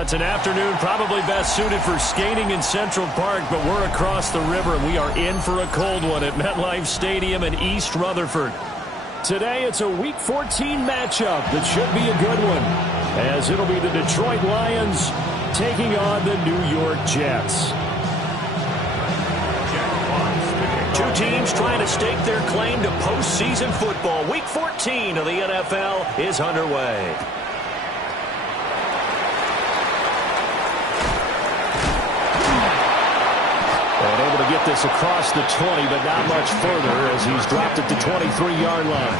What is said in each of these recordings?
It's an afternoon probably best suited for skating in Central Park, but we're across the river, and we are in for a cold one at MetLife Stadium in East Rutherford. Today, it's a Week 14 matchup that should be a good one, as it'll be the Detroit Lions taking on the New York Jets. Two teams trying to stake their claim to postseason football. Week 14 of the NFL is underway. And able to get this across the 20, but not much further as he's dropped it to 23-yard line.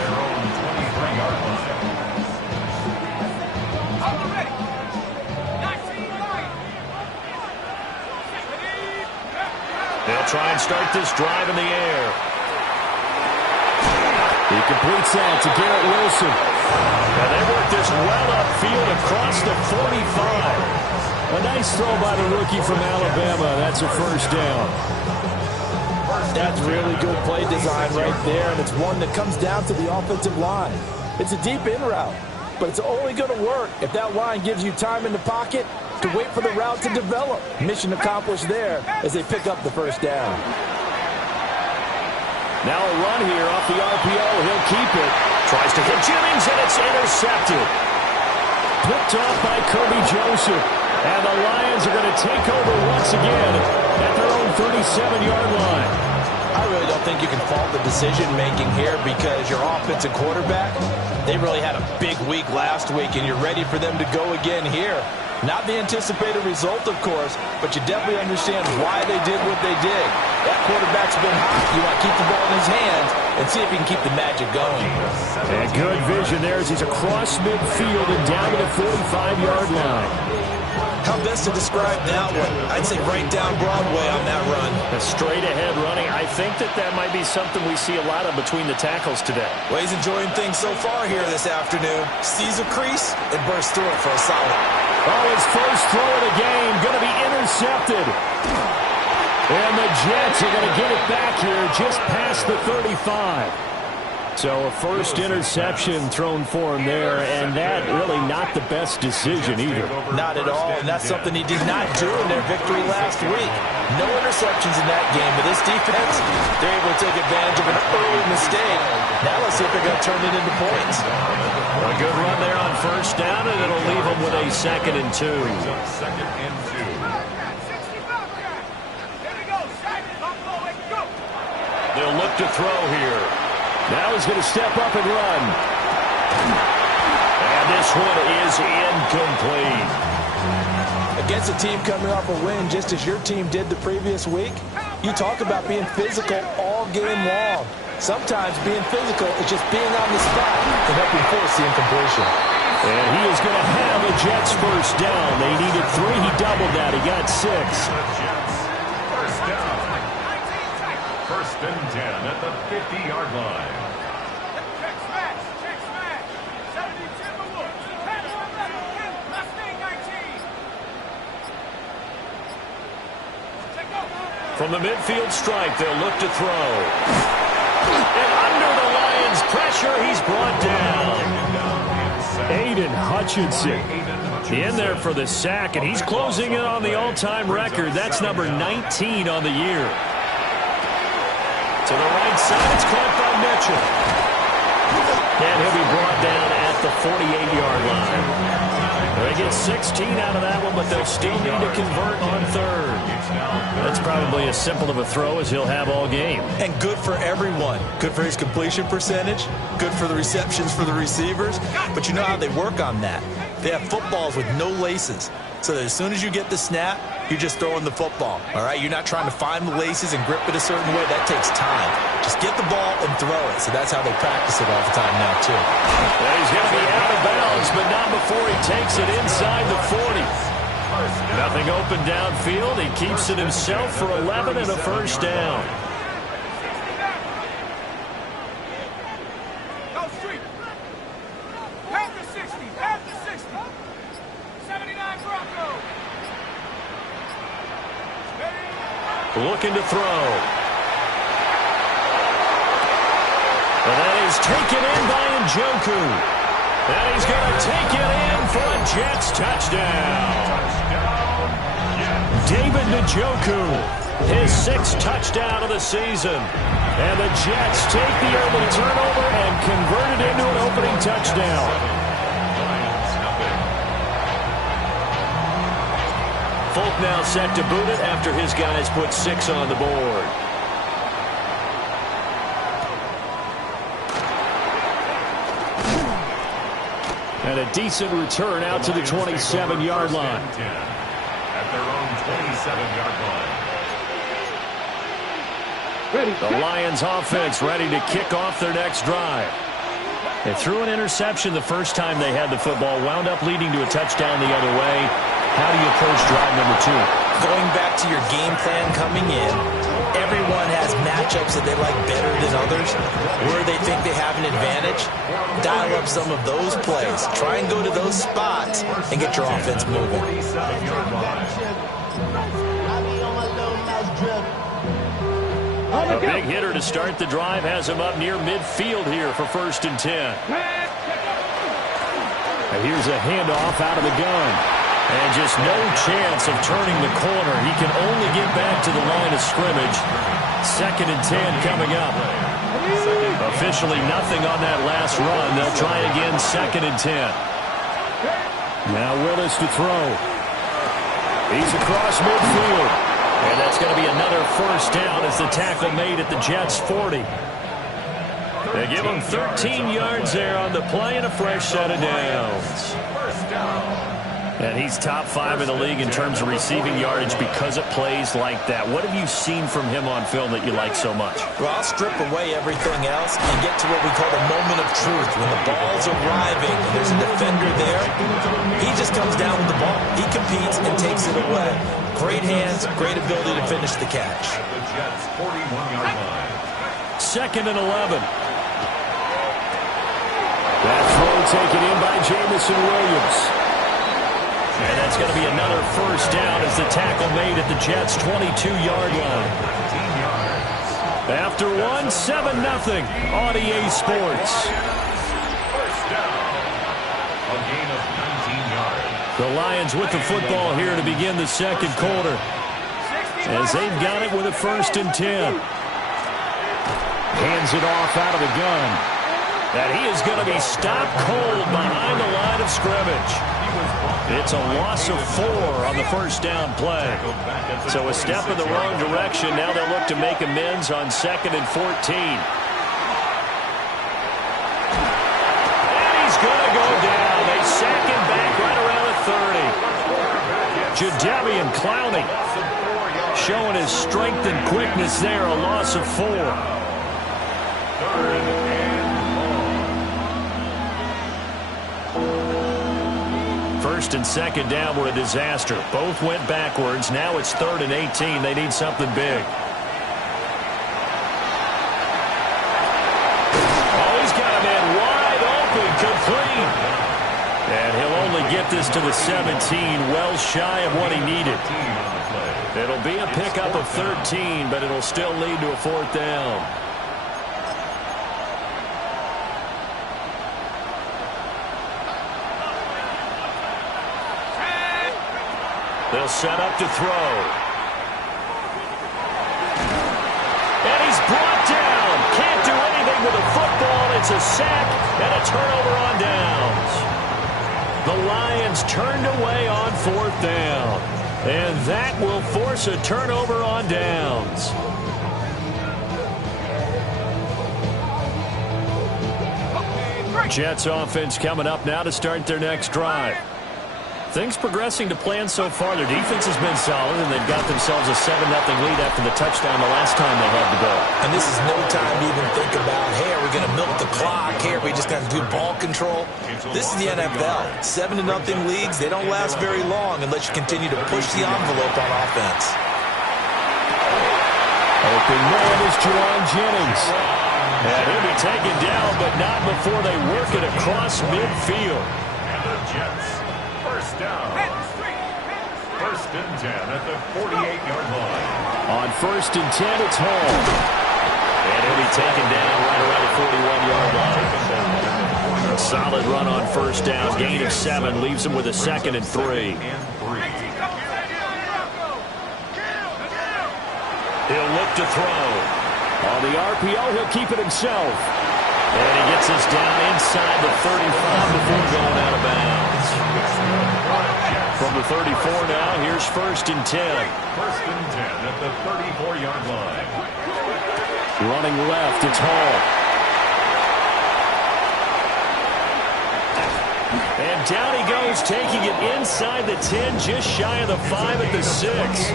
They'll try and start this drive in the air. He completes that to Garrett Wilson. And they work this well upfield across the 45. A nice throw by the rookie from Alabama. That's a first down. That's really good play design right there, and it's one that comes down to the offensive line. It's a deep in route, but it's only going to work if that line gives you time in the pocket to wait for the route to develop. Mission accomplished there as they pick up the first down. Now a run here off the RPO. He'll keep it. Tries to hit Jennings, and it's intercepted. Picked off by Kirby Joseph. And the Lions are going to take over once again at their own 37-yard line. I really don't think you can fault the decision-making here because your offensive quarterback, they really had a big week last week, and you're ready for them to go again here. Not the anticipated result, of course, but you definitely understand why they did what they did. That quarterback's been hot. You want to keep the ball in his hands and see if he can keep the magic going. And good vision there as he's across midfield and down to the 45-yard line. How best to describe that one? I'd say right down Broadway on that run. A straight-ahead running. I think that might be something we see a lot of between the tackles today. Well, he's enjoying things so far here this afternoon. Sees a crease and bursts through it for a solid. Oh, his first throw of the game going to be intercepted. And the Jets are going to get it back here just past the 35. So a first interception thrown for him there, and that really not the best decision either. Not at all, and that's something he did not do in their victory last week. No interceptions in that game, but this defense, they're able to take advantage of an early mistake. Now let's see if they're going to turn it into points. A good run there on first down, and it'll leave them with a 2nd and 2. They'll look to throw here. Now he's going to step up and run. And this one is incomplete. Against a team coming off a win just as your team did the previous week, you talk about being physical all game long. Sometimes being physical is just being on the spot to help you force the incompletion. And he is going to have a Jets first down. They needed 3. He doubled that. He got 6. First down. 1st and 10 at the 50-yard line. From the midfield stripe, they'll look to throw. And under the Lions' pressure, he's brought down. Aiden Hutchinson in there for the sack, and he's closing in on the all-time record. That's number 19 on the year. To the right side, it's caught by Mitchell. And he'll be brought down at the 48-yard line. They get 16 out of that one, but they'll still need to convert on 3rd. That's probably as simple of a throw as he'll have all game. And good for everyone. Good for his completion percentage. Good for the receptions for the receivers. But you know how they work on that. They have footballs with no laces. So that as soon as you get the snap, you're just throwing the football. All right? You're not trying to find the laces and grip it a certain way. That takes time. Just get the ball and throw it. So that's how they practice it all the time now, too. Well, he's going to be out of bounds, but not before he takes it inside the 40. Nothing open downfield. He keeps it himself for 11 and a first down. Looking to throw. And that is taken in by Njoku. And he's going to take it in for a Jets touchdown. David Njoku, his 6th touchdown of the season. And the Jets take the early turnover and convert it into an opening touchdown. Folk now set to boot it after his guys put 6 on the board. And a decent return out to the 27-yard line. At their own 27-yard line. The Lions offense ready to kick off their next drive. They threw an interception the first time they had the football, wound up leading to a touchdown the other way. How do you approach drive number 2? Going back to your game plan coming in, everyone has matchups that they like better than others. Where they think they have an advantage, dial up some of those plays. Try and go to those spots and get your offense moving. A big hitter to start the drive has him up near midfield here for 1st and 10. And here's a handoff out of the gun. And just no chance of turning the corner. He can only get back to the line of scrimmage. 2nd and 10 coming up. Officially nothing on that last run. They'll try it again, 2nd and 10. Now Willis to throw. He's across midfield. And that's going to be another 1st down as the tackle made at the Jets' 40. They give him 13 yards there on the play and a fresh set of downs. And he's top 5 in the league in terms of receiving yardage because of plays like that. What have you seen from him on film that you like so much? Well, I'll strip away everything else and get to what we call the moment of truth. When the ball's arriving and there's a defender there, he just comes down with the ball. He competes and takes it away. Great hands, great ability to finish the catch. The Jets' 41-yard line. 2nd and 11. That throw taken in by Jamison Williams. And that's going to be another 1st down as the tackle made at the Jets' 22-yard line. After 1, 7-0 on EA Sports. 1st down. A gain of 19 yards. The Lions with the football here to begin the 2nd quarter. As they've got it with a 1st and 10. Hands it off out of the gun. And he is going to be stopped cold behind the line of scrimmage. It's a loss of 4 on the 1st down play. So a step in the wrong direction. Now they'll look to make amends on 2nd and 14. And he's going to go down. They sack him back right around the 30. Jadeveon Clowney showing his strength and quickness there. A loss of 4. 3rd and long. 1st and 2nd down were a disaster. Both went backwards. Now it's 3rd and 18. They need something big. Oh, he's got a man wide open, complete. And he'll only get this to the 17, well shy of what he needed. It'll be a pickup of 13, but it'll still lead to a 4th down. They'll set up to throw. And he's brought down. Can't do anything with a football. It's a sack and a turnover on downs. The Lions turned away on 4th down. And that will force a turnover on downs. Jets offense coming up now to start their next drive. Things progressing to plan so far. Their defense has been solid, and they've got themselves a 7-0 lead after the touchdown the last time they had the ball. And this is no time to even think about, hey, are we going to milk the clock? Hey, are we just going to do ball control? This is the NFL. 7-0 leads, they don't last very long unless you continue to push the envelope on offense. Open man is Juwan Jennings. And he'll be taken down, but not before they work it across midfield. And the Jets. 1st down. 1st and 10 at the 48-yard line. On 1st and 10, it's Hall. And he'll be taken down right around the 41-yard line. Solid run on first down. Gain of 7 leaves him with a 2nd and 3. He'll look to throw. On the RPO, he'll keep it himself. And he gets us down inside the 35 before going out of bounds. From the 34 now, here's 1st and 10. 1st and 10 at the 34-yard line. Running left, it's Hall. And down he goes, taking it inside the 10, just shy of the 5 at the 6.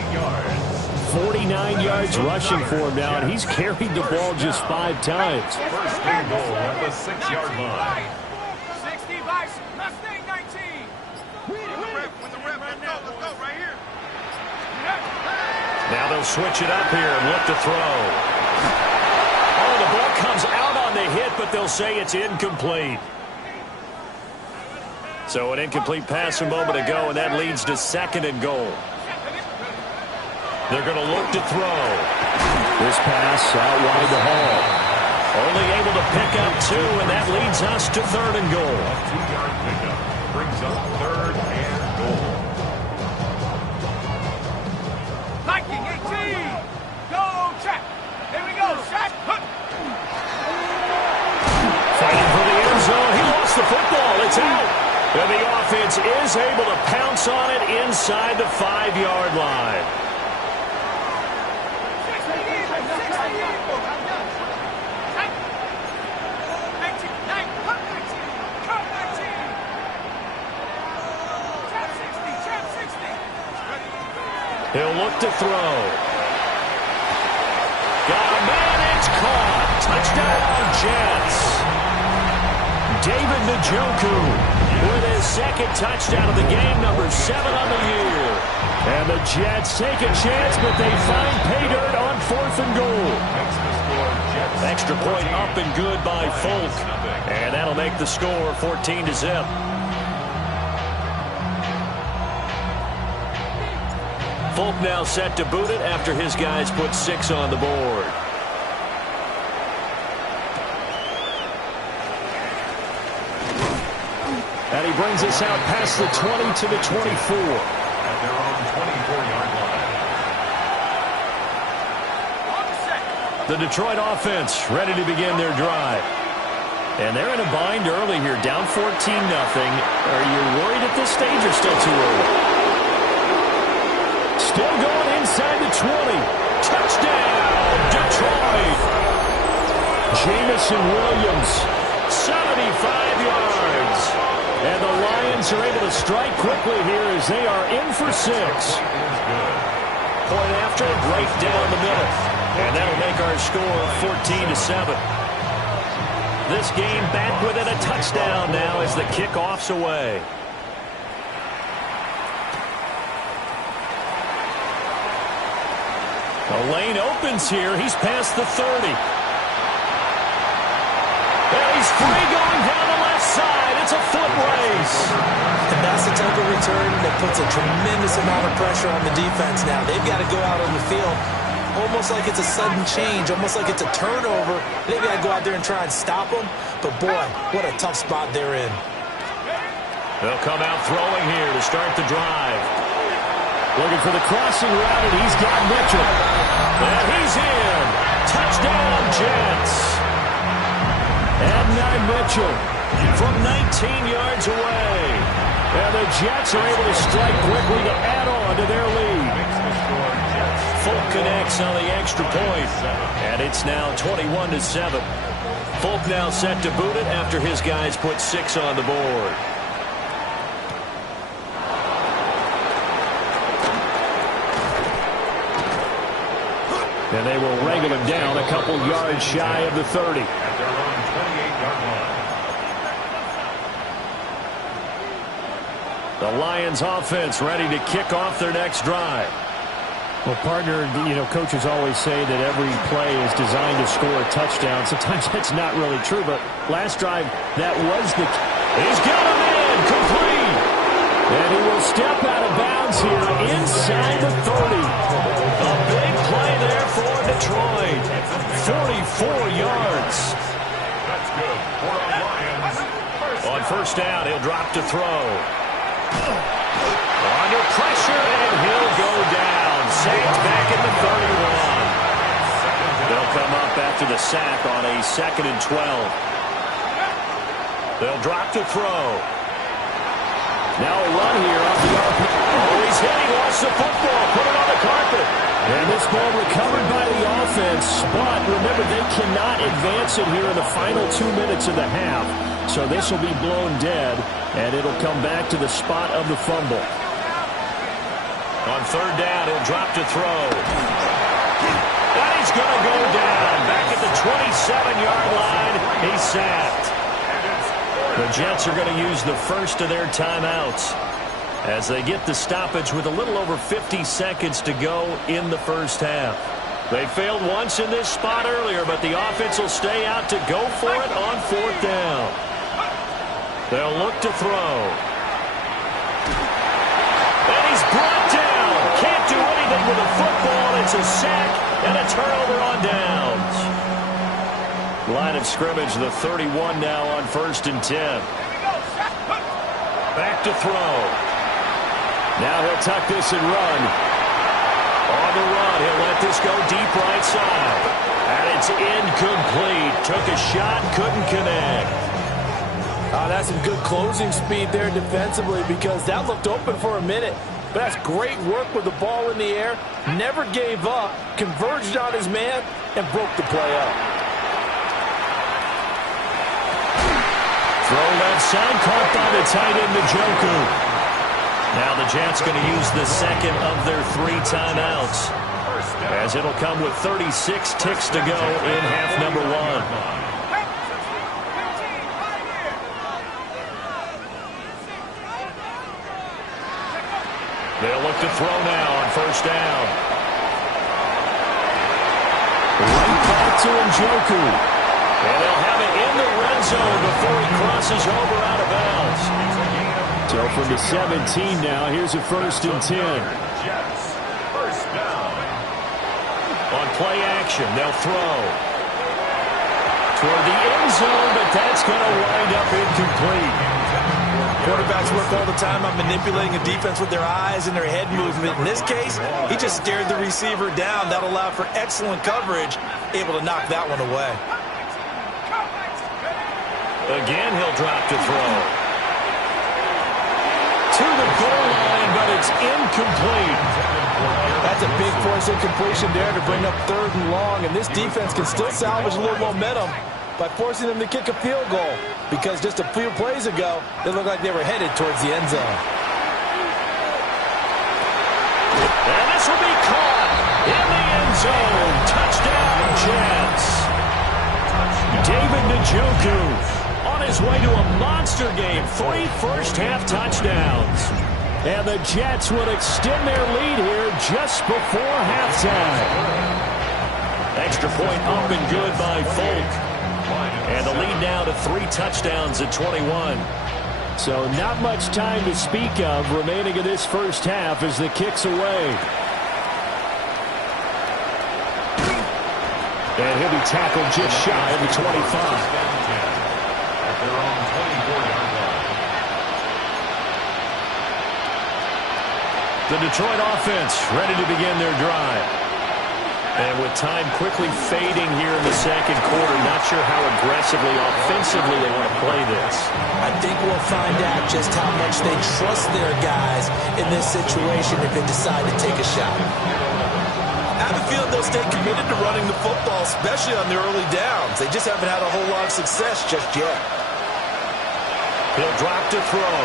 49 yards rushing for him now, and he's carried the ball just 5 times. 1st and goal at the 6-yard line. 60 by Mustang 19. Let's go right here. Now they'll switch it up here and look to throw. Oh, the ball comes out on the hit, but they'll say it's incomplete. So an incomplete pass a moment ago, and that leads to 2nd and goal. They're going to look to throw. This pass out wide to Hall. Only able to pick up 2, and that leads us to 3rd and goal. A 2-yard pickup brings up 3rd and goal. Viking 18. Go check. Here we go. Shot. Fighting for the end zone. He lost the football. It's out. And the offense is able to pounce on it inside the 5-yard line. He'll look to throw. Got a man, it's caught. Touchdown, Jets. David Njoku with his 2nd touchdown of the game, number 7 on the year. And the Jets take a chance, but they find pay dirt on 4th and goal. Extra point up and good by Folk. And that'll make the score 14-0. Folk now set to boot it after his guys put 6 on the board. And he brings us out past the 20 to the 24. At their own 24-yard line. The Detroit offense ready to begin their drive. And they're in a bind early here, down 14-0. Are you worried at this stage or still too early? Still going inside the 20. Touchdown, Detroit. Jamison Williams, 75 yards. And the Lions are able to strike quickly here as they are in for 6. Point after, right down the middle. And that'll make our score 14-7. This game back within a touchdown now as the kickoff's away. The lane opens here. He's past the 30. And he's free going down the left side. It's a foot race. And that's the type of return that puts a tremendous amount of pressure on the defense now. They've got to go out on the field almost like it's a sudden change, almost like it's a turnover. They've got to go out there and try and stop them. But, boy, what a tough spot they're in. They'll come out throwing here to start the drive. Looking for the crossing route, and he's got Mitchell. And he's in. Touchdown, Jets. And now Mitchell from 19 yards away. And the Jets are able to strike quickly to add on to their lead. Folk connects on the extra point. And it's now 21-7. Folk now set to boot it after his guys put 6 on the board. And they will wrangle him down a couple yards shy of the 30. At their own 28-yard line. The Lions offense ready to kick off their next drive. Well, partner, coaches always say that every play is designed to score a touchdown. Sometimes that's not really true, but last drive, that was the... He's got a man, complete. And he will step out of bounds here inside the 30. A big play there for Detroit. 44 yards. That's good for the Lions. first down. He'll drop to throw. Under pressure, and he'll go down. Saints back at the 31. They'll come up after the sack on a 2nd and 12. They'll drop to throw. Now a run here off the RPO. Oh, he's hit. He lost the football. Put it on the carpet. And this ball recovered by the offense. But remember, they cannot advance it here in the final 2 minutes of the half. So this will be blown dead, and it'll come back to the spot of the fumble. On 3rd down, he'll drop to throw. And he's going to go down. Back at the 27-yard line. He's sacked. The Jets are going to use the first of their timeouts as they get the stoppage with a little over 50 seconds to go in the first half. They failed once in this spot earlier, but the offense will stay out to go for it on 4th down. They'll look to throw. And he's brought down. Can't do anything with a football. It's a sack and a turnover on downs. Line of scrimmage, the 31 now on 1st and 10. Back to throw. Now he'll tuck this and run. On the run, he'll let this go deep right side. And it's incomplete. Took a shot, couldn't connect. That's some good closing speed there defensively because that looked open for a minute. But that's great work with the ball in the air. Never gave up, converged on his man, and broke the play up. Throw left side, caught by the tight end, Njoku. Now the Jets going to use the second of their 3 timeouts, as it'll come with 36 ticks to go in half number 1. They'll look to throw now on 1st down. Right back to Njoku. And they'll have it in the red zone before he crosses over out of bounds. So from the 17 now, here's a 1st and 10. Jets, first down. On play action, they'll throw toward the end zone, but that's going to wind up incomplete. Quarterbacks work all the time on manipulating a defense with their eyes and their head movement. In this case, he just stared the receiver down. That allowed for excellent coverage, able to knock that one away. Again, he'll drop to throw. To the goal line, but it's incomplete. That's a big force incompletion there to bring up 3rd and long, and this defense can still salvage a little momentum by forcing them to kick a field goal, because just a few plays ago, they looked like they were headed towards the end zone. And this will be caught in the end zone. Touchdown, Jets. David Njoku on his way to a monster game. 3 first-half touchdowns. And the Jets would extend their lead here just before halftime. Extra point up and good by Folk. And the lead now to 3 touchdowns at 21. So not much time to speak of remaining in this first half as the kick's away. And he'll be tackled just shy of the 25. The Detroit offense ready to begin their drive. And with time quickly fading here in the second quarter, not sure how aggressively, offensively they want to play this. I think we'll find out just how much they trust their guys in this situation if they decide to take a shot. I have a feeling they'll stay committed to running the football, especially on the early downs. They just haven't had a whole lot of success just yet. He'll drop to throw.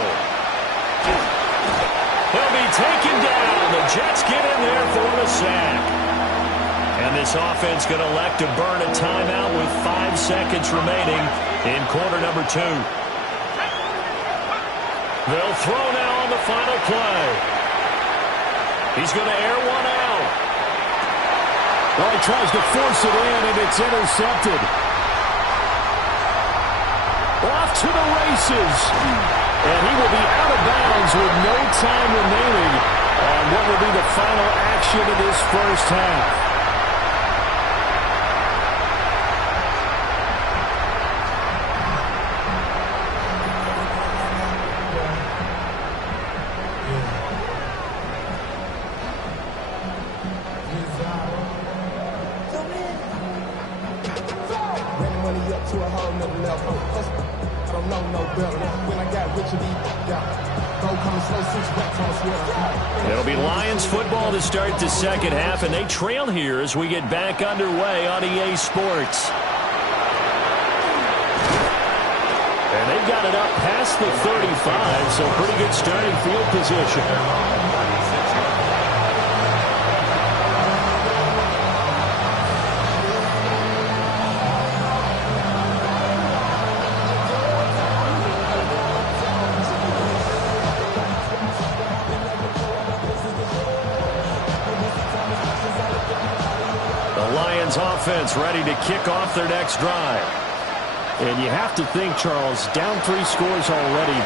He'll be taken down. The Jets get in there for the sack. And this offense going to elect to burn a timeout with 5 seconds remaining in quarter number 2. They'll throw now on the final play. He's going to air one out. Well, he tries to force it in, and it's intercepted. Off to the races. And he will be out of bounds with no time remaining on what will be the final action of this first half. up to a whole nother level. I don't know no better. When I got rich and go coming slow 6 reps on a sweater. It'll be Lions football to start the second half, and they trail here as we get back underway on EA Sports. And they've got it up past the 35, so pretty good starting field position. Offense ready to kick off their next drive. And you have to think, Charles, down 3 scores already.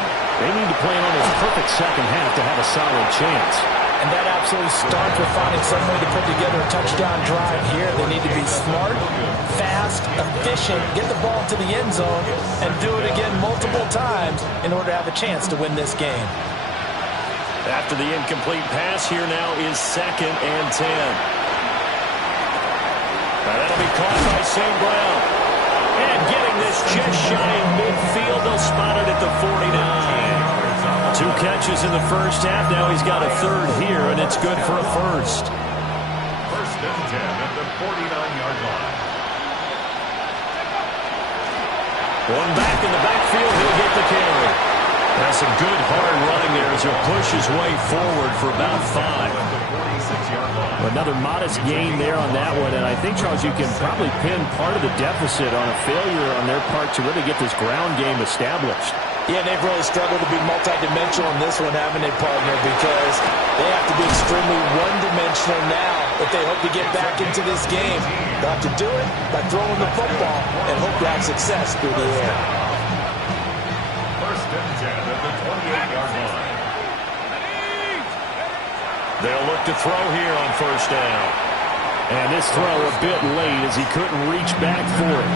They need to play an almost perfect second half to have a solid chance. And that absolutely starts with finding some way to put together a touchdown drive here. They need to be smart, fast, efficient, get the ball to the end zone, and do it again multiple times in order to have a chance to win this game. After the incomplete pass, here now is 2nd and 10. That'll be caught by St. Brown. And getting this just shy of midfield, they'll spot it at the 49. 2 catches in the first half. Now he's got a 3rd here, and it's good for a first. 1st and 10 at the 49-yard line. One back in the backfield. He'll get the carry. That's some good hard running there as he'll push his way forward for about 5. Another modest gain there on that one, and I think, Charles, you can probably pin part of the deficit on a failure on their part to really get this ground game established. Yeah, they've really struggled to be multidimensional in this one, haven't they, partner, because they have to be extremely one-dimensional now if they hope to get back into this game. They'll have to do it by throwing the football and hope to have success through the air. 1st and 10 at the 28-yard line. They'll look to throw here on 1st down. And this throw a bit late as he couldn't reach back for it.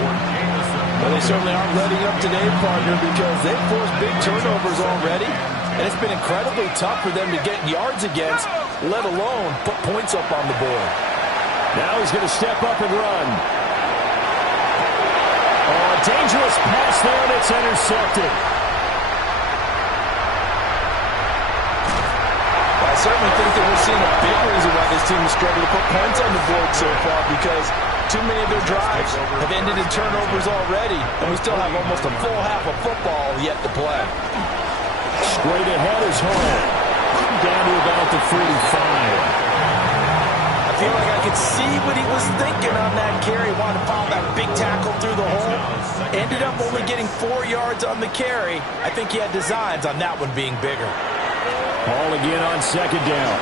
Well, they certainly aren't letting up today, partner, because they've forced big turnovers already. And it's been incredibly tough for them to get yards against, let alone put points up on the board. Now he's going to step up and run. Oh, a dangerous pass there, and it's intercepted. I certainly think that we're seeing a big reason why this team has struggled to put points on the board so far, because too many of their drives have ended in turnovers already, and we still have almost a full half of football yet to play. Straight ahead is Horn. Down to about the 45. I feel like I could see what he was thinking on that carry. Wanted to follow that big tackle through the hole. Ended up only getting 4 yards on the carry. I think he had designs on that one being bigger. Ball again on 2nd down.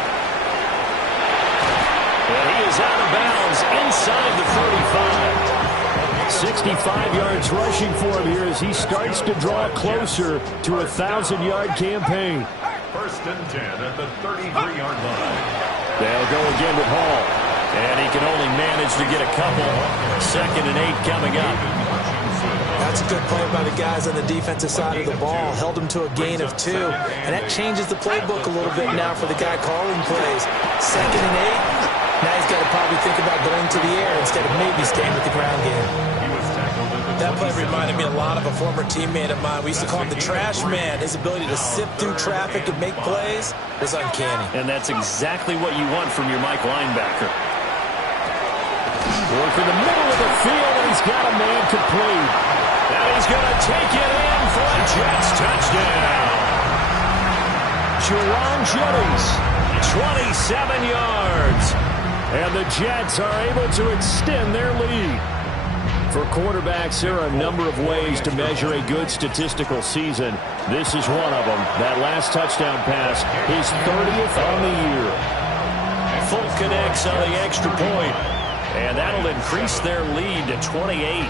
And he is out of bounds inside the 35. 65 yards rushing for him here as he starts to draw closer to a 1,000-yard campaign. 1st and 10 at the 33-yard line. They'll go again with Hall. And he can only manage to get a couple. 2nd and 8 coming up. That's a good play by the guys on the defensive side of the ball. Held them to a gain of 2. And that changes the playbook a little bit now for the guy calling plays. 2nd and 8. Now he's got to probably think about going to the air instead of maybe staying with the ground game. That play reminded me a lot of a former teammate of mine. We used to call him the trash man. His ability to sift through traffic and make plays was uncanny. And that's exactly what you want from your Mike linebacker. Work in the middle of the field, and he's got a man complete. Now he's going to take it in for a Jets touchdown. Jerron Jennings, 27 yards. And the Jets are able to extend their lead. For quarterbacks, there are a number of ways to measure a good statistical season. This is one of them. That last touchdown pass, his 30th on the year. Folk connects on the extra point, and that'll increase their lead to 28.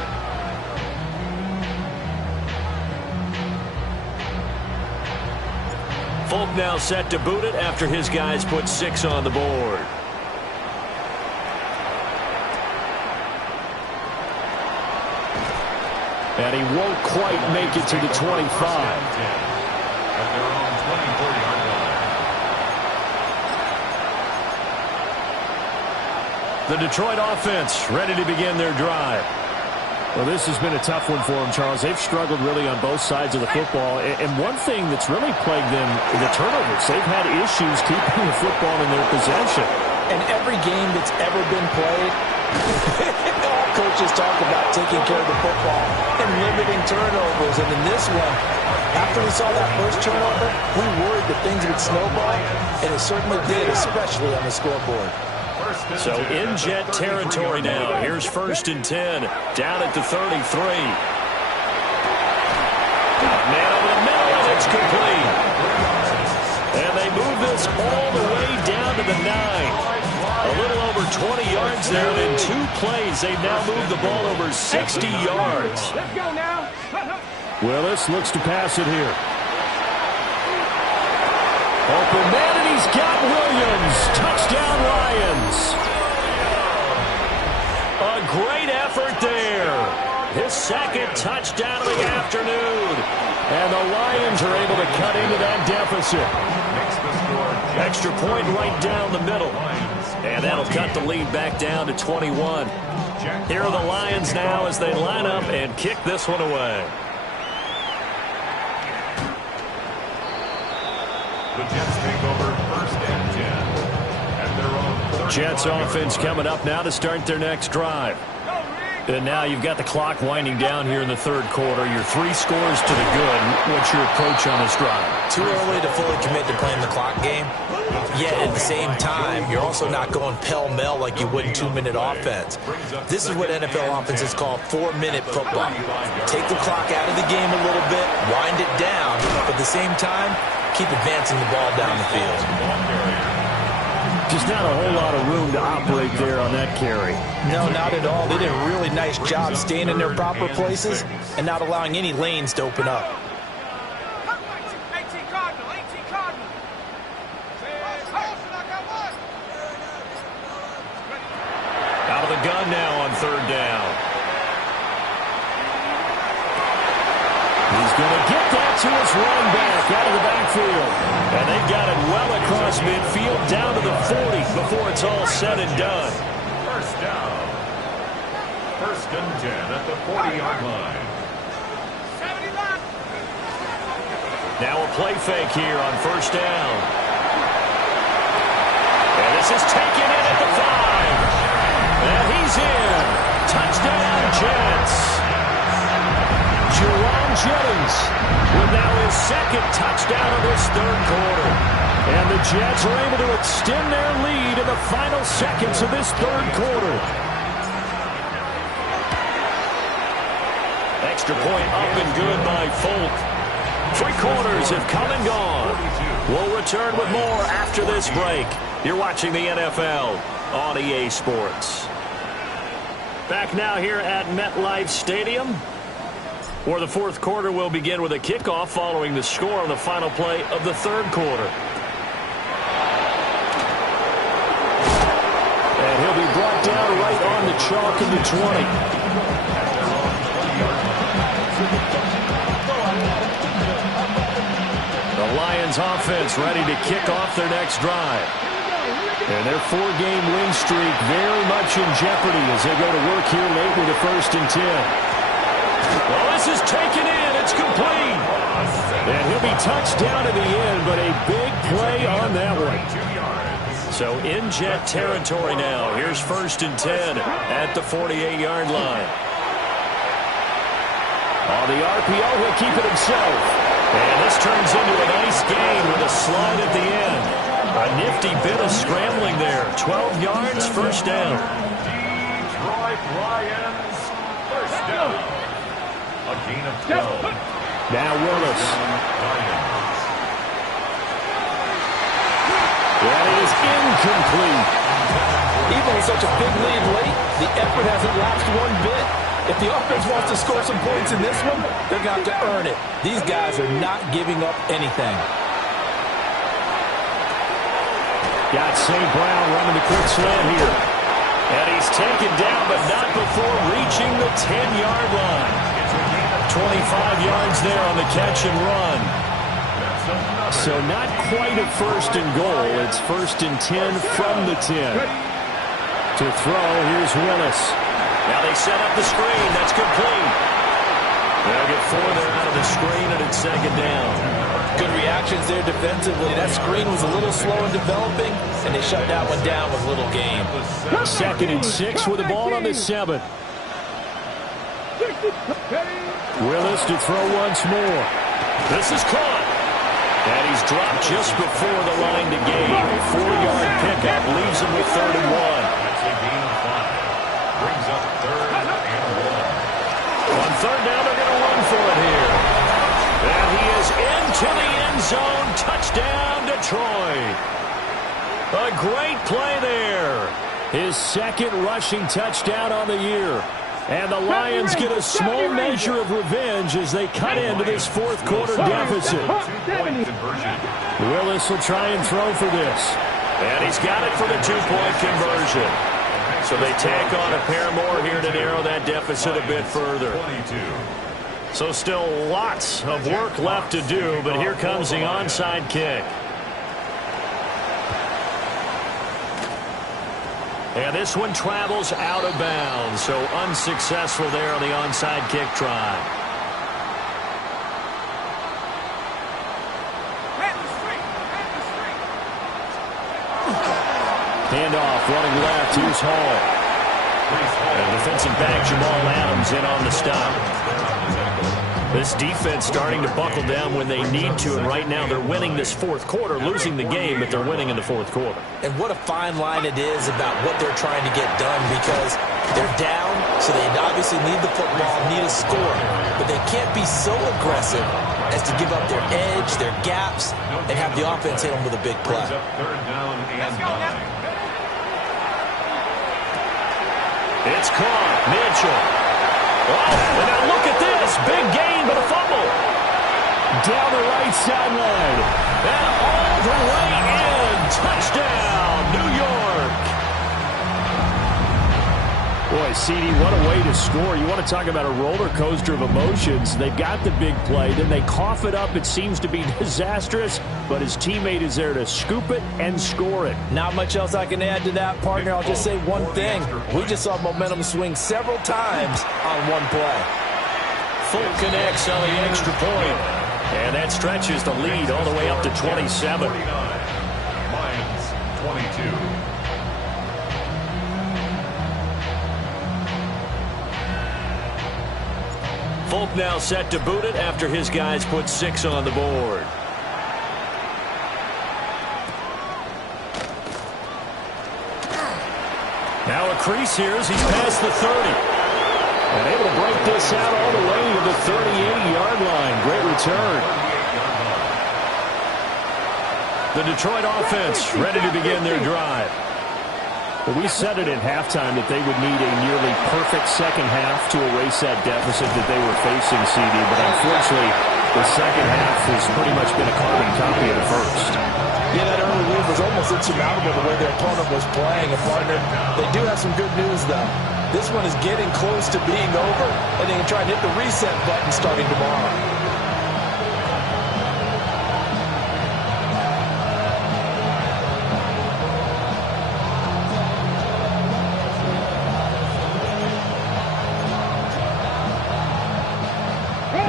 Folk now set to boot it after his guys put 6 on the board. And he won't quite make it to the 25. The Detroit offense ready to begin their drive. Well, this has been a tough one for them, Charles. They've struggled really on both sides of the football. And one thing that's really plagued them, the turnovers. They've had issues keeping the football in their possession. And every game that's ever been played, all coaches talk about taking care of the football and limiting turnovers. And in this one, after we saw that first turnover, we worried that things would snowball, and it certainly did, especially on the scoreboard. So in Jet territory now. Here's 1st and 10. Down at the 33. Man over the middle, and it's complete. And they move this all the way down to the 9. A little over 20 yards there. And in 2 plays, they now move the ball over 60 yards. Let's go now. Willis looks to pass it here. Open man, and he's got Williams. Touchdown, Lions. A great effort there. His 2nd touchdown of the afternoon. And the Lions are able to cut into that deficit. Extra point right down the middle. And that'll cut the lead back down to 21. Here are the Lions now as they line up and kick this one away. The Jets take over 1st and 10 at their own. Jets offense coming up now to start their next drive. And now you've got the clock winding down here in the 3rd quarter. You're 3 scores to the good. What's your approach on this drive? Too early to fully commit to playing the clock game. Yet at the same time, you're also not going pell-mell like you would in 2-minute offense. This is what NFL offenses call 4-minute football. Take the clock out of the game a little bit, wind it down, but at the same time, keep advancing the ball down the field. Just not a whole lot of room to operate there on that carry. No, not at all. They did a really nice job staying in their proper places and not allowing any lanes to open up. 18 Cardinal, 18 Cardinal. Out of the gun now on 3rd down. He's going to get that to his run back out of the backfield. And they've got it well across midfield down to the 40 before it's all said and done. 1st down. 1st and 10 at the 40-yard line. 79. Now a play fake here on 1st down. And this is taken in at the 5. And he's in. Touchdown, Jets. Jerome Jennings with now his 2nd touchdown of this 3rd quarter. And the Jets are able to extend their lead in the final seconds of this 3rd quarter. Extra point up and good by Folk. 3 quarters have come and gone. We'll return with more after this break. You're watching the NFL on EA Sports. Back now here at MetLife Stadium, where the 4th quarter will begin with a kickoff following the score on the final play of the 3rd quarter. And he'll be brought down right on the chalk of the 20. The Lions offense ready to kick off their next drive. And their 4-game win streak very much in jeopardy as they go to work here late with a 1st and 10. Well, this is taken in. It's complete. And he'll be touched down at the end, but a big play on that one. So in Jet territory now. Here's 1st and 10 at the 48-yard line. On the RPO, he'll keep it himself. And this turns into a nice gain with a slide at the end. A nifty bit of scrambling there. 12 yards, 1st down. Detroit Lions, 1st down. A gain of 12. Now Willis. That is incomplete. Even with such a big lead late, the effort hasn't lapsed one bit. If the offense wants to score some points in this one, they're going to have to earn it. These guys are not giving up anything. Got St. Brown running the quick slant here. And he's taken down, but not before reaching the 10-yard line. 25 yards there on the catch and run. So not quite a 1st and goal. It's 1st and 10 from the 10. To throw, here's Willis. Now they set up the screen. That's complete. They'll get 4 there out of the screen, and it's second down. Good reactions there defensively. That screen was a little slow in developing, and they shut that one down with little gain. 2nd and 6 with the ball on the 7. Willis to throw once more. This is caught. And he's dropped just before the line to gain. A 4-yard pickup leaves him with 3rd and 1. That's a gain of 5. Brings up 3rd and 1. On 3rd down, they're going to run for it here. And he is into the end zone. Touchdown, Detroit. A great play there. His 2nd rushing touchdown on the year. And the Lions get a small measure of revenge as they cut into this 4th quarter deficit. Willis will try and throw for this. And he's got it for the 2-point conversion. So they tack on a pair more here to narrow that deficit a bit further. So still lots of work left to do, but here comes the onside kick. And this one travels out of bounds, so unsuccessful there on the onside kick try. Handoff running left. Here's Hall. And defensive back Jamal Adams in on the stop. This defense starting to buckle down when they need to, and right now they're winning this 4th quarter, losing the game, but they're winning in the 4th quarter. And what a fine line it is about what they're trying to get done, because they're down, so they obviously need the football, need a score. But they can't be so aggressive as to give up their edge, their gaps, and have the offense hit them with a big play. It's caught. Mitchell. Oh, and now look at this. Big gain, but a fumble. Down the right sideline. And all the way in. Touchdown, New York. Boy, CD, what a way to score. You want to talk about a roller coaster of emotions. They've got the big play, then they cough it up. It seems to be disastrous, but his teammate is there to scoop it and score it. Not much else I can add to that, partner. I'll just say one thing. We just saw momentum swing several times on one play. Full connects on the extra point. And that stretches the lead all the way up to 27. Lions, 22. Folk now set to boot it after his guys put 6 on the board. Now a crease here as he's past the 30. And able to break this out all the way to the 38-yard line. Great return. The Detroit offense ready to begin their drive. Well, we said it at halftime that they would need a nearly perfect second half to erase that deficit that they were facing, CD. But unfortunately, the second half has pretty much been a carbon copy of the first. Yeah, that early lead was almost insurmountable the way their opponent was playing. And, partner, they do have some good news, though. This one is getting close to being over, and they can try and hit the reset button starting tomorrow.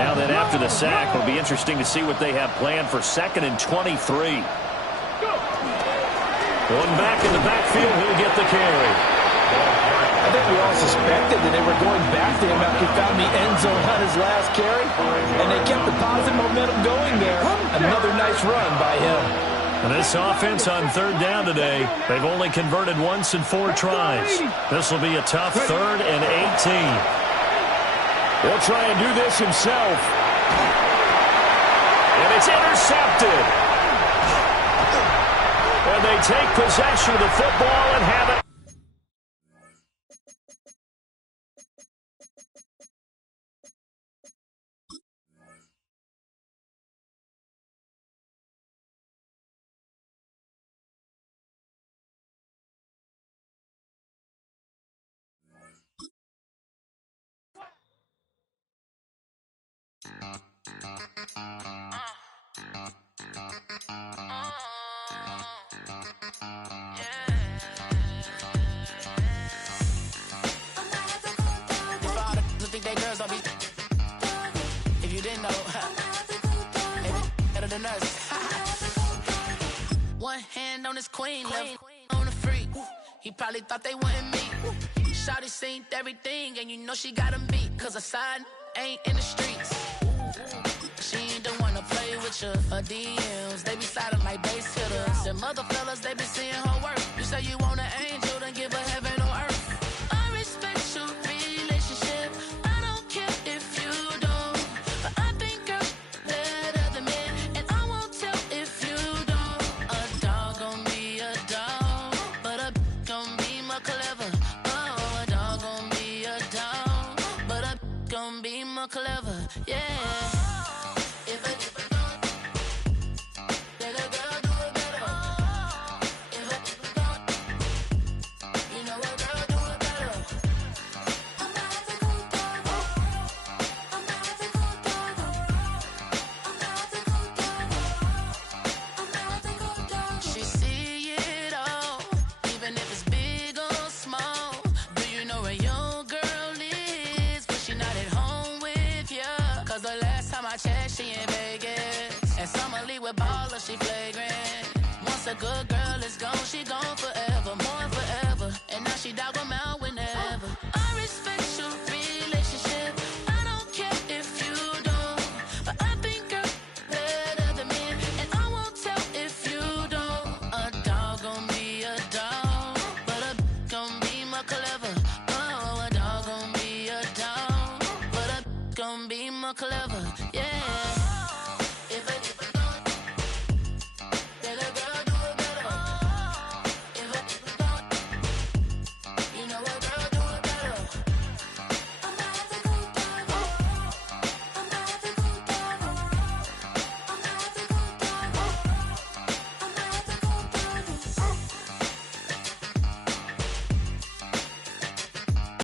Now then, after the sack, it'll be interesting to see what they have planned for 2nd and 23. One back in the backfield, he'll get the carry. I think we all suspected that they were going back to him after he found the end zone on his last carry, and they kept the positive momentum going there. Another nice run by him. And this offense on 3rd down today, they've only converted once in 4 tries. This will be a tough 3rd and 18. He'll try and do this himself. And it's intercepted. And they take possession of the football and have it. than us. One hand on his queen, left on the freak. He probably thought they wouldn't meet. Shawty seen everything, and you know she got him beat. Cause a side ain't in the streets. She ain't the one to play with you. Her DMs, they be sliding like base hitters. And mother fellas, they be seeing her work. You say you want an angel, then give her heaven on earth. I respect your relationship. I don't care if you don't. But I think girls better than men. And I won't tell if you don't. A dog gon' be a dog, but a gon' be more clever. Oh, a dog gon' be a dog, but a gon' be more clever. Yeah. She in Vegas, and Summer Lee with baller, she flagrant. Once a good girl is gone, she gone forever, more forever. And now she dog 'em out whenever. I respect your relationship. I don't care if you don't, but I think girls better than men, and I won't tell if you don't. A dog gon' be a dog, but a gon' be more clever.